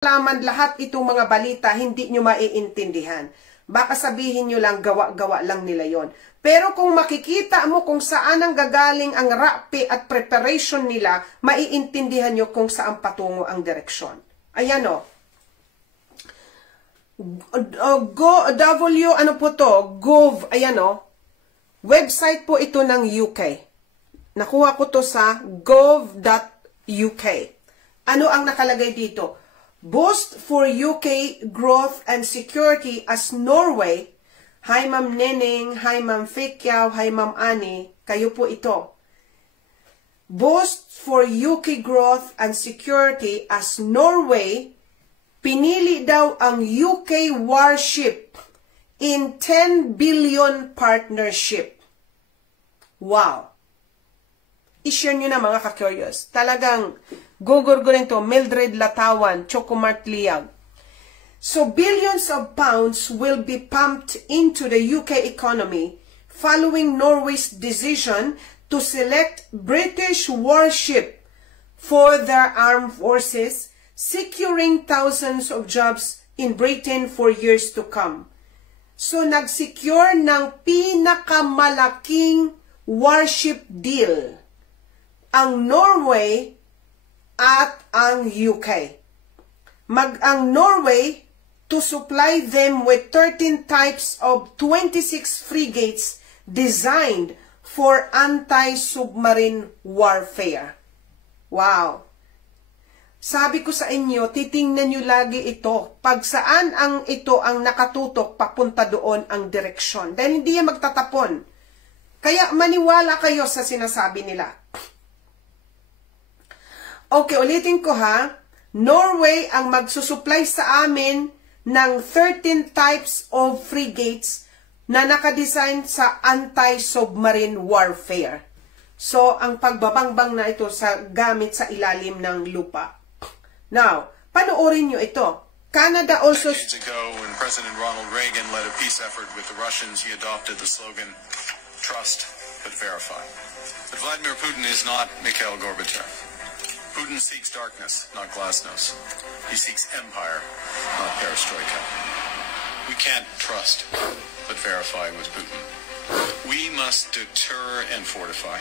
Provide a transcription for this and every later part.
Laman lahat itong mga balita, hindi nyo maiintindihan. Baka sabihin nyo lang, gawa-gawa lang nila yon. Pero kung makikita mo kung saan ang gagaling ang rapi at preparation nila, maiintindihan nyo kung saan patungo ang direksyon. Ayan o. Gov, ayan o. Website po ito ng UK. Nakuha ko to sa gov.uk. Ano ang nakalagay dito? Boost for UK growth and security as Norway. Hi Ma'am Neneng, hi Ma'am Fekyaw, hi Ma'am Ani. Kayo po ito. Boost for UK growth and security as Norway. Pinili daw ang UK warship in 10 billion partnership. Wow. I-share nyo na mga ka-curious. Talagang gugurgurin to, Mildred Latawan, Chocomart Liag. So billions of pounds will be pumped into the UK economy following Norway's decision to select British warship for their armed forces, securing thousands of jobs in Britain for years to come. So nag-secure ng pinakamalaking warship deal ang Norway at ang UK. Ang Norway to supply them with 13 types of 26 frigates designed for anti-submarine warfare. Wow! Sabi ko sa inyo, titingnan nyo lagi ito. Pag saan ito ang nakatutok, papunta doon ang direksyon. Dahil hindi yan magtatapon. Kaya maniwala kayo sa sinasabi nila. Okay, ulitin ko ha. Norway ang magsusupply sa amin ng 13 types of frigates na nakadesign sa anti-submarine warfare. So, ang pagbabangbang na ito sa gamit sa ilalim ng lupa. Now, panoorin nyo ito. Canada also... Decades ago, when President Ronald Reagan led a peace effort with the Russians, he adopted the slogan, trust but verify. But Vladimir Putin is not Mikhail Gorbachev. Putin seeks darkness, not glasnost. He seeks empire, not perestroika. We can't trust but verify with Putin. We must deter and fortify.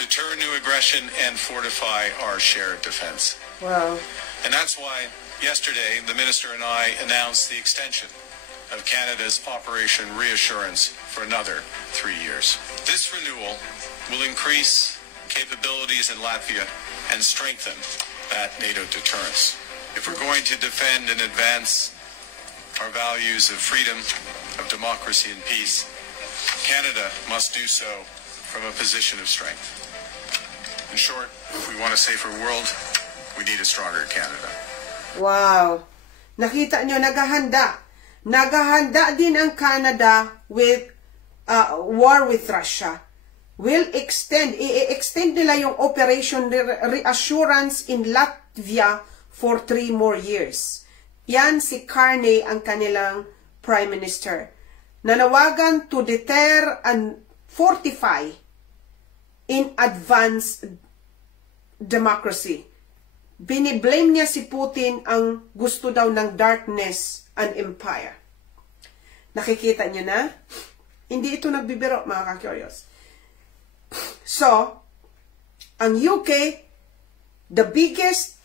Deter new aggression and fortify our shared defense. Wow. And that's why yesterday the minister and I announced the extension of Canada's Operation Reassurance for another 3 years. This renewal will increase capabilities in Latvia and strengthen that NATO deterrence. If we're going to defend and advance our values of freedom, of democracy and peace, Canada must do so from a position of strength. In short, if we want a safer world, we need a stronger Canada. Wow. Nakita nyo, naghahanda. Naghahanda din ang Canada with war with Russia. Will i-extend nila yung Operation Reassurance in Latvia for 3 more years. Yan si Carney ang kanilang Prime Minister. Nanawagan to deter and fortify in advanced democracy. Biniblame niya si Putin ang gusto daw ng darkness and empire. Nakikita niyo na? Hindi ito nagbibiro, mga ka-curious. So, ang UK, the biggest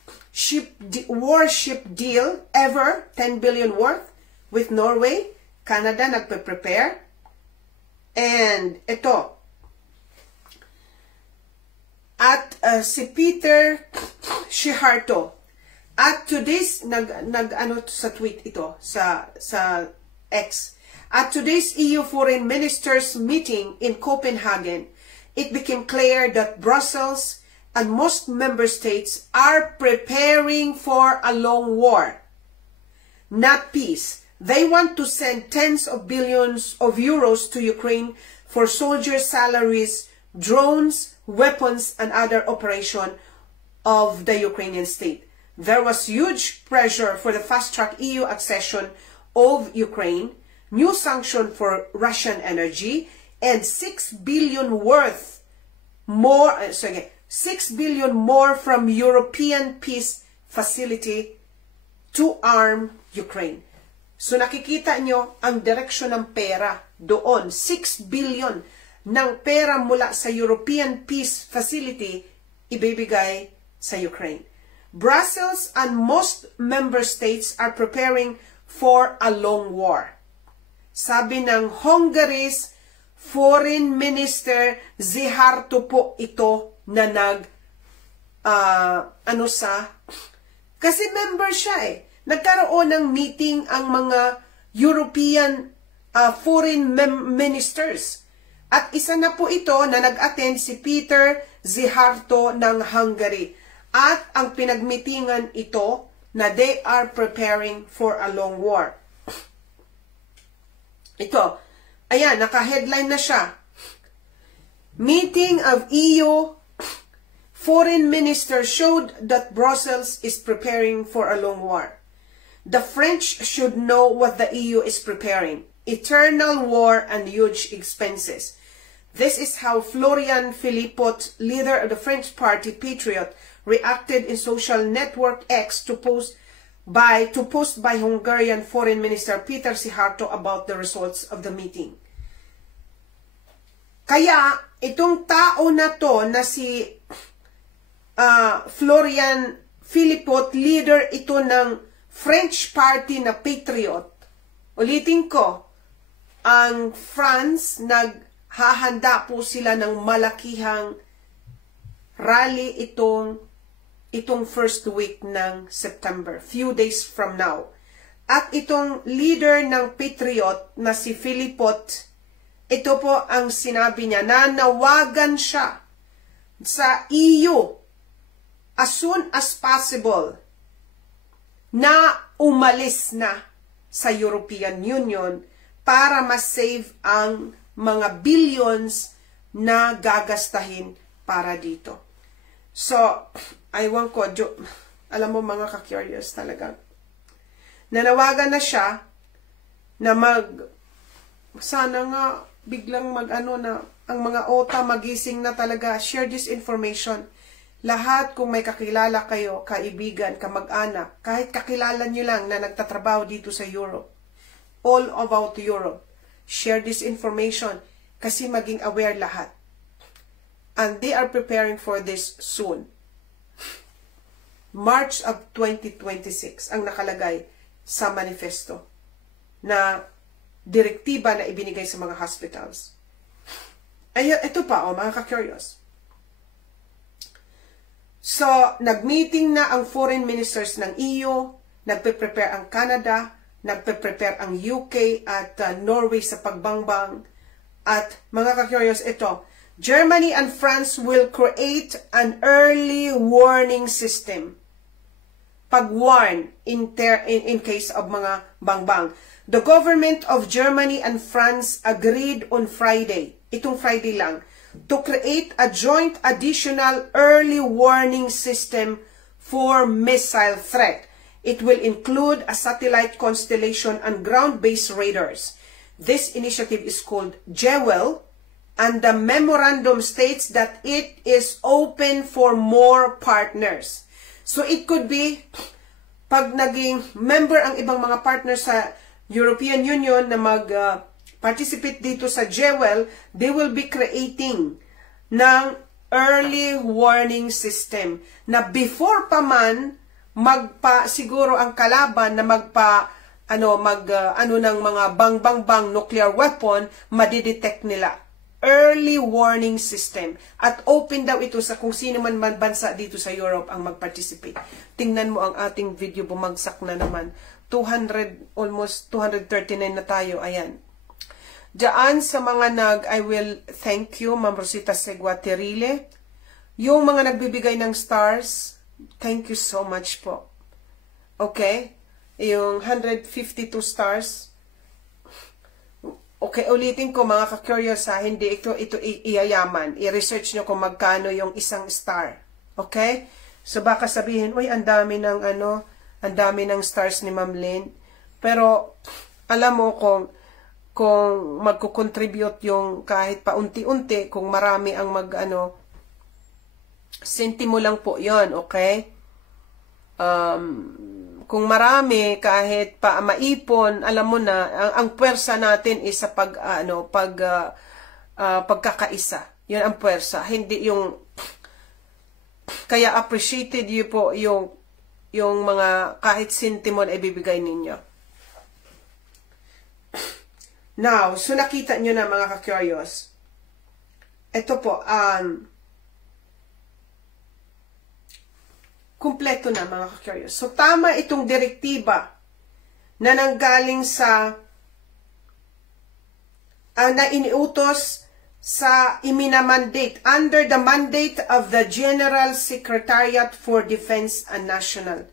warship deal ever, 10 billion worth, with Norway, Canada nagpe-prepare. And ito, at si Peter Shiharto, at today's, ano sa tweet ito, sa X, at today's EU foreign ministers meeting in Copenhagen, it became clear that Brussels and most member states are preparing for a long war, not peace. They want to send tens of billions of euros to Ukraine for soldier salaries, drones, weapons, and other operation of the Ukrainian state. There was huge pressure for the fast-track EU accession of Ukraine, new sanction for Russian energy, and 6 billion worth more, 6 billion more from European Peace Facility to arm Ukraine. So nakikita nyo ang direksyon ng pera doon. 6 billion ng pera mula sa European Peace Facility ibibigay sa Ukraine. Brussels and most member states are preparing for a long war. Sabi ng Hungary's Foreign Minister Szijjártó po ito na kasi member siya eh. Nagkaroon ng meeting ang mga European foreign ministers. At isa na po ito na nag-attend si Peter Szijjártó ng Hungary. At ang pinagmitingan ito na they are preparing for a long war. Ito, ayan, naka-headline na siya. Meeting of EU foreign ministers showed that Brussels is preparing for a long war. The French should know what the EU is preparing. Eternal war and huge expenses. This is how Florian Philippot, leader of the French party Patriot, reacted in social network X to post by Hungarian Foreign Minister Peter Szijjártó about the results of the meeting. Kaya itong tao na to na si Florian Philippot, leader ito ng French party na Patriot. Ulitin ko, ang France naghahanda po sila ng malakihang rally itong first week ng September, few days from now. At itong leader ng Patriot na si Philippot, ito po ang sinabi niya, nanawagan siya sa EU as soon as possible na umalis na sa European Union para ma-save ang mga billions na gagastahin para dito. So, aywan ko, alam mo mga ka-curious talaga. Nanawagan na siya na sana nga biglang ang mga OTA magising na talaga, share this information. Lahat kung may kakilala kayo, kaibigan, kamag-anak, kahit kakilala nyo lang na nagtatrabaho dito sa Europe, all about Europe, share this information kasi maging aware lahat. And they are preparing for this soon. March of 2026 ang nakalagay sa manifesto na direktiba na ibinigay sa mga hospitals. Ay, ito pa, mga ka-curious. So, nag-meeting na ang foreign ministers ng EU, nagpe-prepare ang Canada, nagpe-prepare ang UK at Norway sa pagbangbang. At mga ka-curious, ito, Germany and France will create an early warning system. Pag-warn in case of mga bangbang. The government of Germany and France agreed on Friday, itong Friday lang, to create a joint additional early warning system for missile threat. It will include a satellite constellation and ground-based radars. This initiative is called JEWEL, and the memorandum states that it is open for more partners. So it could be, pag naging member ang ibang mga partners sa European Union na participate dito sa JEWEL, they will be creating ng early warning system na before pa man siguro ang kalaban na ng mga bang nuclear weapon, madidetect nila. Early warning system. At open daw ito sa kung sino man bansa dito sa Europe ang mag-participate. Tingnan mo ang ating video, bumagsak na naman. Almost 239 na tayo. Ayan. Diyan sa mga I will thank you, Ma'am Rosita Segua-Terile. Yung mga nagbibigay ng stars, thank you so much po. Okay? Yung 152 stars. Okay, ulitin ko mga ka-curious ha, hindi ito iayaman. I-research nyo kung magkano yung isang star. Okay? So baka sabihin, uy, ang dami ng stars ni Ma'am Lynn. Pero, alam mo kung magko-contribute yung kahit paunti-unti, kung marami ang sentimo lang po yon, okay? kung marami, kahit pa maipon, alam mo na, ang puwersa natin is sa pagkakaisa. Yun ang puwersa. Hindi yung, kaya appreciated yun po yung mga kahit sintimon ay bibigay ninyo. Now, so nakita nyo na mga ka-curious. Ito po, kumpleto na mga ka-curious. So, tama itong direktiba na nanggaling sa na iniutos sa iminamandate under the mandate of the General Secretariat for Defense and National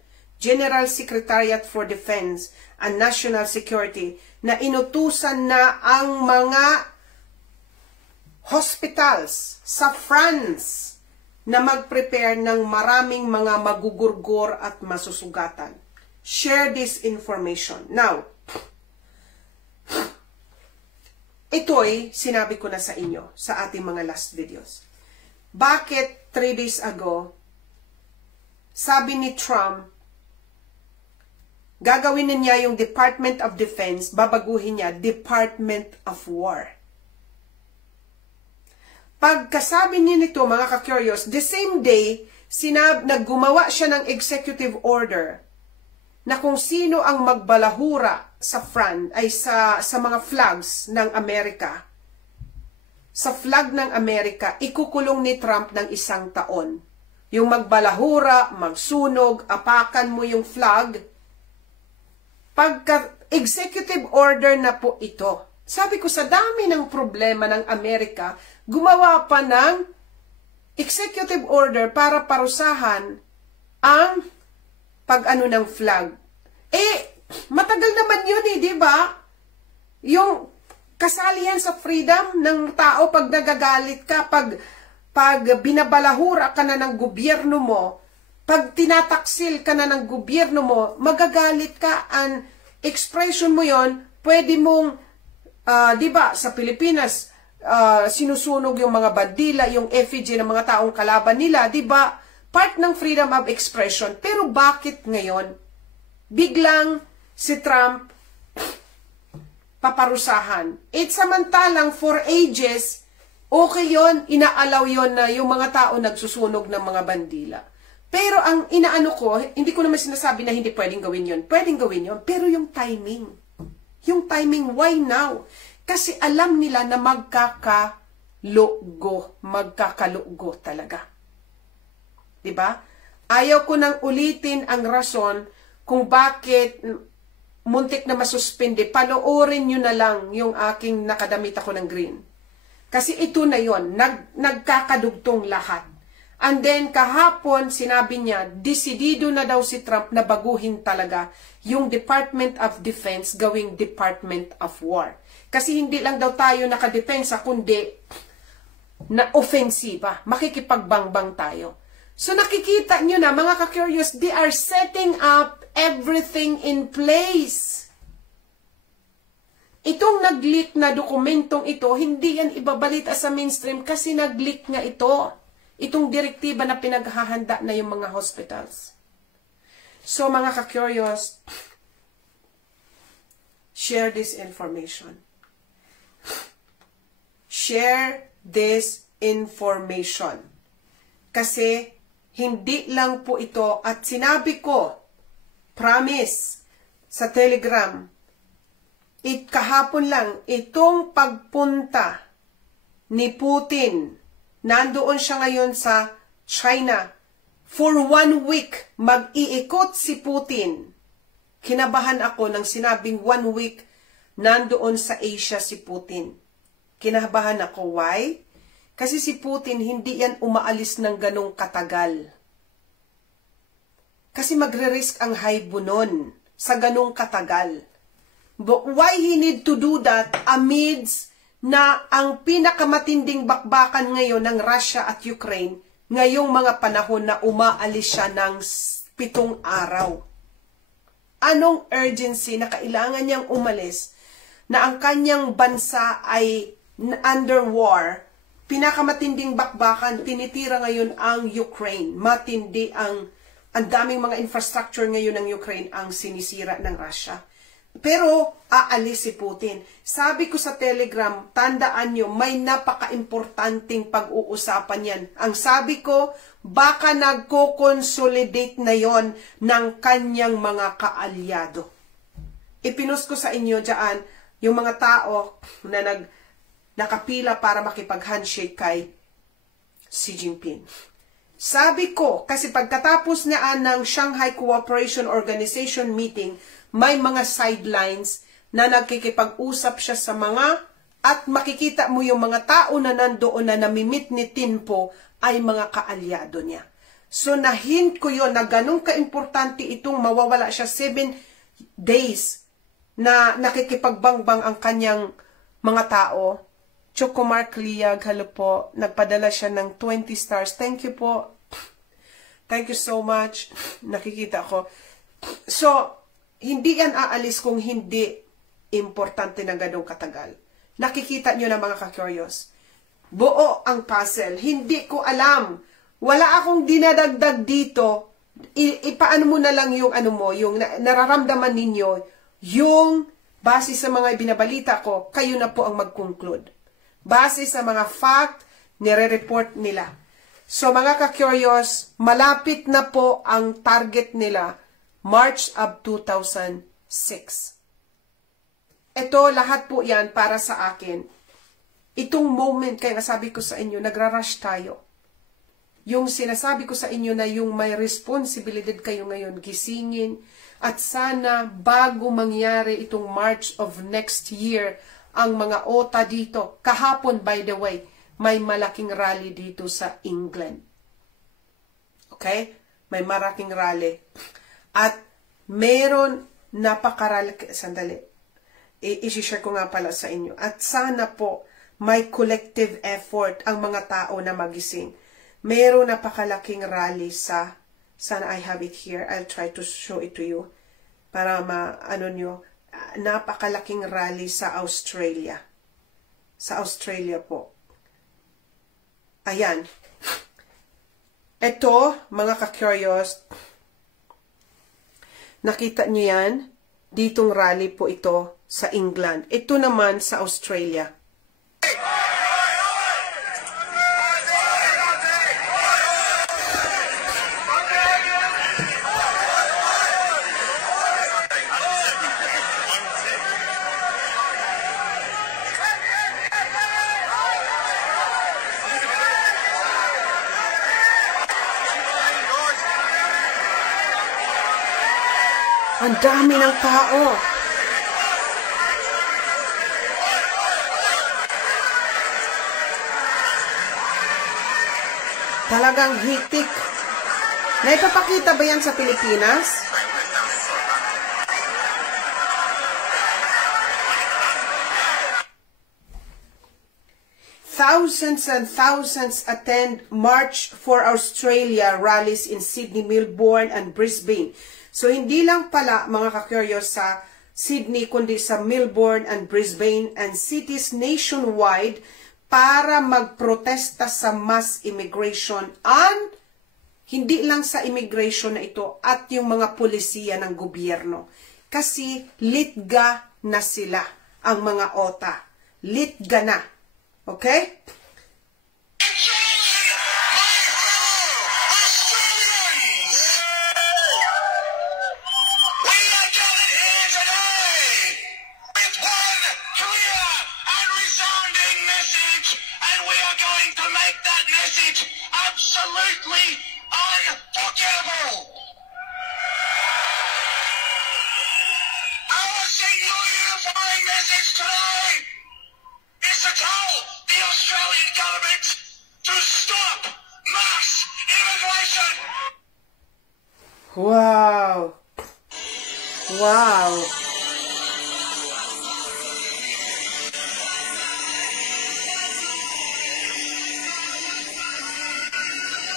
Security na inutusan na ang mga hospitals sa France na mag-prepare ng maraming mga magugurgor at masusugatan. Share this information. Now, ito'y sinabi ko na sa inyo sa ating mga last videos. Bakit 3 days ago, sabi ni Trump, gagawin niya yung Department of Defense, babaguhin niya Department of War. Pagkasabi niya nito, mga ka-curious, the same day, naggumawa siya ng executive order na kung sino ang magbalahura sa front, ay sa mga flags ng Amerika, sa flag ng Amerika, ikukulong ni Trump ng 1 taon. Yung magbalahura, magsunog, apakan mo yung flag. Pagka-executive order na po ito, sabi ko sa dami ng problema ng Amerika, gumawa pa ng executive order para parusahan ang pag-ano ng flag. Matagal naman yun di ba? Yung kasali yan sa freedom ng tao pag nagagalit ka, pag binabalahura ka na ng gobyerno mo, pag tinataksil ka na ng gobyerno mo, magagalit ka, ang expression mo yon, pwede mong, di ba, sa Pilipinas, sinusunog yung mga bandila, yung effigy ng mga taong kalaban nila, di ba? Part ng freedom of expression. Pero bakit ngayon, biglang si Trump paparusahan? Samantalang for ages, okay yon, inaalaw yon na yung mga tao nagsusunog ng mga bandila. Pero ang inaano ko, hindi ko naman sinasabi na hindi pwedeng gawin yon. Pwedeng gawin yon, pero yung timing, why now? Kasi alam nila na magkakalugo talaga. Diba? Ayaw ko nang ulitin ang rason kung bakit muntik na masuspende. Panoorin nyo na lang yung aking nakadamit ako ng green. Kasi ito na yon, nagkakadugtong lahat. And then kahapon, sinabi niya, desidido na daw si Trump na baguhin talaga yung Department of Defense gawing Department of War. Kasi hindi lang daw tayo nakadepensa, kundi na ofensiba. Makikipagbangbang tayo. So nakikita nyo na, mga ka-curious, they are setting up everything in place. Itong nag-leak na dokumentong ito, hindi yan ibabalita sa mainstream kasi nag-leak nga ito. Itong direktiba na pinaghahanda na yung mga hospitals. So mga ka-curious, share this information. Share this information. Kasi hindi lang po ito, at sinabi ko, promise, sa Telegram, kahapon lang, itong pagpunta ni Putin, nandoon siya ngayon sa China, for 1 week, mag-iikot si Putin. Kinabahan ako nang sinabing 1 week, nandoon sa Asia si Putin. Kinabahan ako, why? Kasi si Putin, hindi yan umaalis ng ganong katagal. Kasi magre-risk ang haibo nun sa ganong katagal. But why he need to do that amidst na ang pinakamatinding bakbakan ngayon ng Russia at Ukraine, ngayong mga panahon na umaalis siya ng 7 araw? Anong urgency na kailangan niyang umalis na ang kanyang bansa ay under war? Pinakamatinding bakbakan, tinitira ngayon ang Ukraine. Matindi ang Ang daming mga infrastructure ngayon ng Ukraine ang sinisira ng Russia. Pero aalis si Putin. Sabi ko sa Telegram, tandaan nyo, may napaka-importanting pag-uusapan yan. Ang sabi ko, baka nagko-consolidate na yon ng kanyang mga kaalyado. Ipinost ko sa inyo dyan, yung mga tao na nakapila para makipag-handshake kay Xi Jinping. Sabi ko, kasi pagkatapos niya ng Shanghai Cooperation Organization meeting, may mga sidelines na nagkikipag-usap siya sa mga, at makikita mo yung mga tao na nandoon na namimit ni Tinpo ay mga kaalyado niya. So nahint ko yon na ganun ka-importante itong mawawala siya 7 days na nakikipagbangbang ang kanyang mga tao. Choco Mark Liag, hello po. Nagpadala siya ng 20 stars. Thank you po. Thank you so much. Nakikita ko. So, hindi yan aalis kung hindi importante na ganong katagal. Nakikita nyo na mga ka-curious. Buo ang puzzle. Hindi ko alam. Wala akong dinadagdag dito. Ipaano mo na lang yung ano mo, yung nararamdaman ninyo, yung base sa mga binabalita ko, kayo na po ang mag-conclude. Base sa mga fact, nire-report nila. So mga ka-curious, malapit na po ang target nila, March of 2006. Ito, lahat po yan para sa akin. Itong moment, kaya sabi ko sa inyo, nagra-rush tayo. Yung sinasabi ko sa inyo na yung may responsibilidad kayo ngayon, gisingin, at sana bago mangyari itong March of next year, ang mga OTA dito. Kahapon, by the way, may malaking rally dito sa England. Okay? May malaking rally. At meron napakarally, sandali, i-share ko nga pala sa inyo. At sana po, may collective effort ang mga tao na magising. Meron napakalaking rally sa, sana I have it here, I'll try to show it to you, para ano nyo, napakalaking rally sa Australia. Sa Australia po. Ayan. Ito, mga ka-curious, nakita nyo yan? Ditong rally po ito sa England. Ito naman sa Australia. Ang dami ng tao. Talagang hitik. Naipapakita ba yan sa Pilipinas? Thousands and thousands attend March for Australia rallies in Sydney, Melbourne, and Brisbane. So, hindi lang pala, mga ka-curious, sa Sydney, kundi sa Melbourne and Brisbane and cities nationwide para magprotesta sa mass immigration and hindi lang sa immigration na ito at yung mga pulisiya ng gobyerno. Kasi litga na sila, ang mga OTA. Litga na. Okay? Absolutely unforgettable. Our single unifying message today is to tell the Australian government to stop mass immigration. Wow. Wow.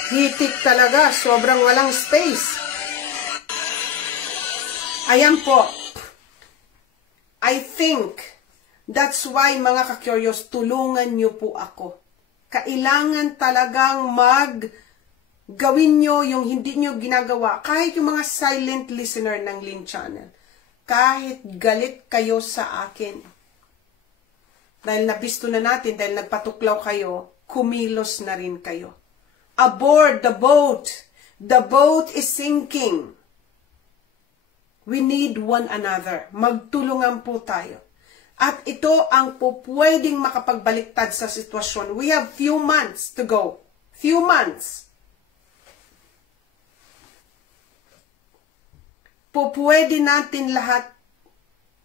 Hitik talaga. Sobrang walang space. Ayan po. I think that's why, mga ka-curious, tulungan nyo po ako. Kailangan talagang gawin nyo yung hindi nyo ginagawa. Kahit yung mga silent listener ng Lynn Channel. Kahit galit kayo sa akin. Dahil nabisto na natin, dahil nagpatuklaw kayo, kumilos na rin kayo. Aboard the boat. The boat is sinking. We need one another. Magtulungan po tayo. At ito ang pwedeng makapagbaliktad sa sitwasyon. We have few months to go. Few months. Pwede natin lahat.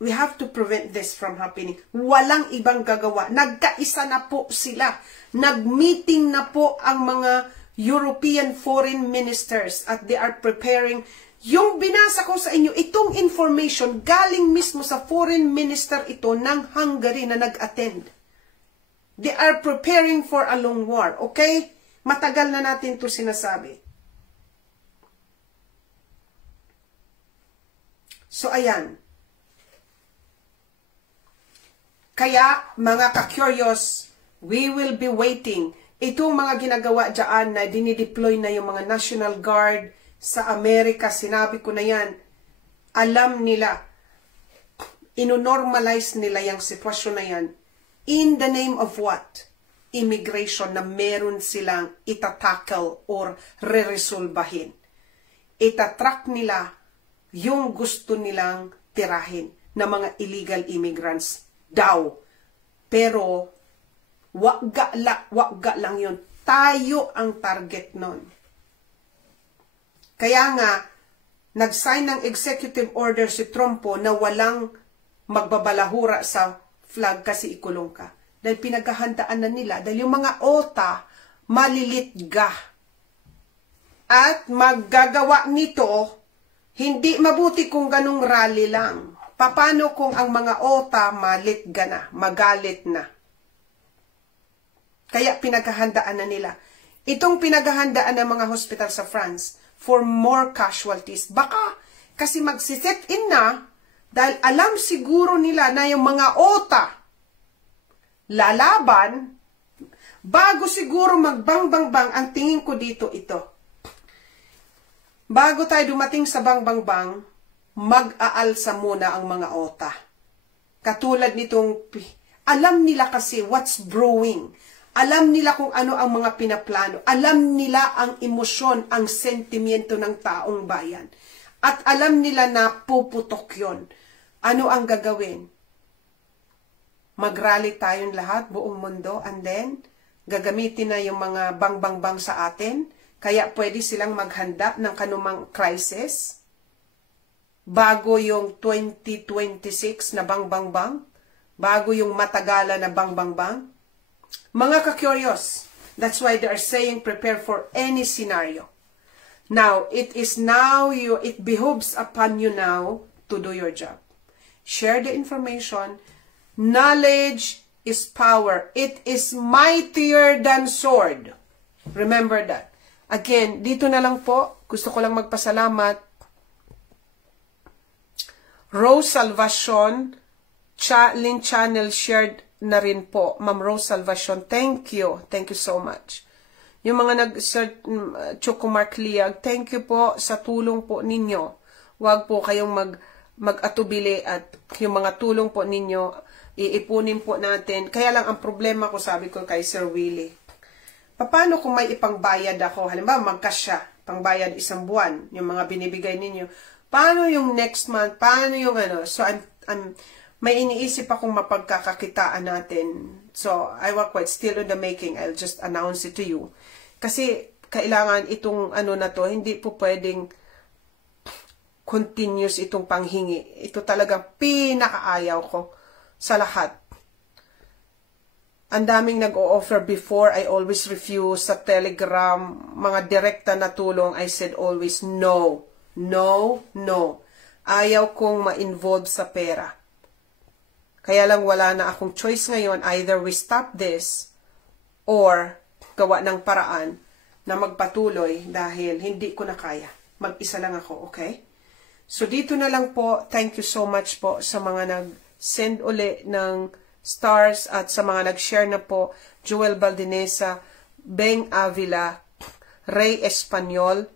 We have to prevent this from happening. Walang ibang gagawa. Nagkaisa na po sila. Nag-meeting na po ang mga European foreign ministers at they are preparing. Yung binasa ko sa inyo, itong information galing mismo sa foreign minister ito ng Hungary na nag-attend. They are preparing for a long war, okay? Matagal na natin ito sinasabi. So, ayan. Kaya, mga ka-curious, we will be waiting. Itong mga ginagawa dyan na dinideploy na yung mga National Guard sa Amerika, sinabi ko na yan, alam nila, inonormalize nila yung sitwasyon na yan. In the name of what? Immigration na meron silang itatackle or re-resolbahin. Itatrack nila yung gusto nilang tirahin na mga illegal immigrants daw. Pero, wagga lang yun. Tayo ang target nun. Kaya nga, nag-sign ng executive order si Trumpo na walang magbabalahura sa flag kasi ikulong ka. Dahil pinaghahandaan na nila. Dahil yung mga OTA, malilitga. At maggagawa nito, hindi mabuti kung ganung rally lang. Paano kung ang mga OTA malitga na, magalit na? Kaya pinaghahandaan na nila. Itong pinaghahandaan ng mga hospital sa France, for more casualties. Baka kasi magsiset in na dahil alam siguro nila na yung mga OTA lalaban bago siguro magbang-bang-bang. Ang tingin ko dito ito. Bago tayo dumating sa bang-bang-bang, mag-aalsa muna ang mga OTA. Katulad nitong, alam nila kasi what's brewing. Alam nila kung ano ang mga pinaplano. Alam nila ang emosyon, ang sentimiento ng taong bayan. At alam nila na puputok yun. Ano ang gagawin? Mag-rally tayong lahat, buong mundo, and then, gagamitin na yung mga bang-bang-bang sa atin. Kaya pwede silang maghanda ng kanumang crisis. Bago yung 2026 na bang-bang-bang. Bago yung matagalan na bang-bang-bang. Mga ka-curious, that's why they are saying prepare for any scenario. Now, it behooves upon you now to do your job. Share the information. Knowledge is power. It is mightier than sword. Remember that. Again, dito na lang po. Gusto ko lang magpasalamat. Rose Salvacion, Lynn Channel shared na rin po. Ma'am Rose Salvacion, thank you. Thank you so much. Yung mga Choco Mark Liag, thank you po sa tulong po ninyo. Huwag po kayong mag-atubili at yung mga tulong po ninyo, iipunin po natin. Kaya lang ang problema ko, sabi ko kay Sir Willie, paano kung may ipangbayad ako? Halimbawa, magkasya, pangbayad isang buwan, yung mga binibigay ninyo. Paano yung next month? Paano yung ano? So, may iniisip akong mapagkakakitaan natin. So, I work quite still in the making. I'll just announce it to you. Kasi, kailangan itong ano na to, hindi po pwedeng continuous itong panghingi. Ito talagang pinakaayaw ko sa lahat. Ang daming nag-o-offer before, I always refuse. Sa Telegram, mga direkta na tulong, I said always, no. No, no. Ayaw kong ma-involve sa pera. Kaya lang wala na akong choice ngayon. Either we stop this or gawa ng paraan na magpatuloy dahil hindi ko na kaya. Mag-isa lang ako, okay? So dito na lang po. Thank you so much po sa mga nag-send uli ng stars at sa mga nag-share na po. Joel Baldinesa, Beng Avila, Ray Espanyol,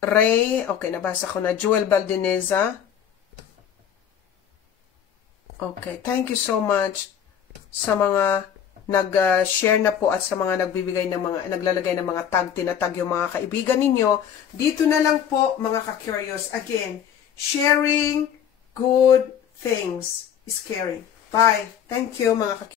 Ray, okay, nabasa ko na. Joel Baldeneza. Okay, thank you so much sa mga nag-share na po at sa mga nagbibigay ng mga, naglalagay ng mga tag, tinatag yung mga kaibigan ninyo. Dito na lang po, mga ka-curious. Again, sharing good things is caring. Bye. Thank you, mga ka-curious.